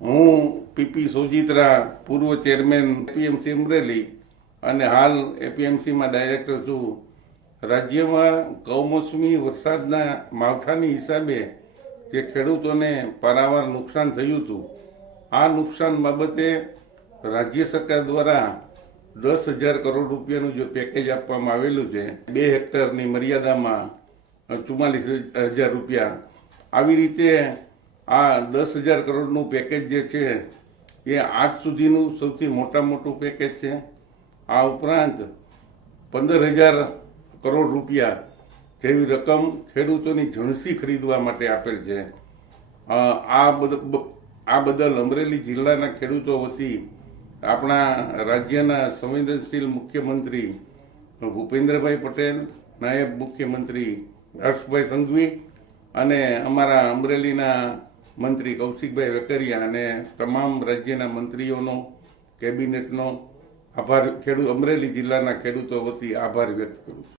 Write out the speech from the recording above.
હું પીપી સોજિત્રા, પૂર્વ chairman APMC Amreli અને હાલ એપીએમસીમાં ડાયરેક્ટર છું. રાજ્યમાં કમોસમી વરસાદના માવઠાની હિસાબે જે ખેડૂતોને પારાવાર નુકસાન થયું હતું, આ નુકસાન બાબતે રાજ્ય સરકાર દ્વારા 10,000 કરોડ રૂપિયાનું જે પેકેજ આપવામાં આવેલું છે, 2 હેક્ટરની મર્યાદામાં 44,000 રૂપિયા, આવી રીતે આ 10,000 કરોડનું પેકેજ જે છે એ આજ સુધીનું સૌથી મોટું પેકેજ છે. આ ઉપરાંત 15,000 કરોડ રૂપિયા જેવી રકમ ખેડૂતોની જણસી ખરીદવા માટે આપેલ છે. આ બદલ અમરેલી જિલ્લાના ખેડૂતો વતી આપણા રાજ્યના સંવેદનશીલ મુખ્યમંત્રી ભૂપેન્દ્રભાઈ પટેલ, નાયબ મુખ્યમંત્રી હર્ષભાઈ સંઘવી અને અમારા અમરેલીના મંત્રી કૌશિકભાઈ વેકરિયા અને તમામ રાજ્યના મંત્રીઓનો, કેબિનેટનો આભાર અમરેલી જિલ્લાના ખેડૂતો વતી આભાર વ્યક્ત કરું છું.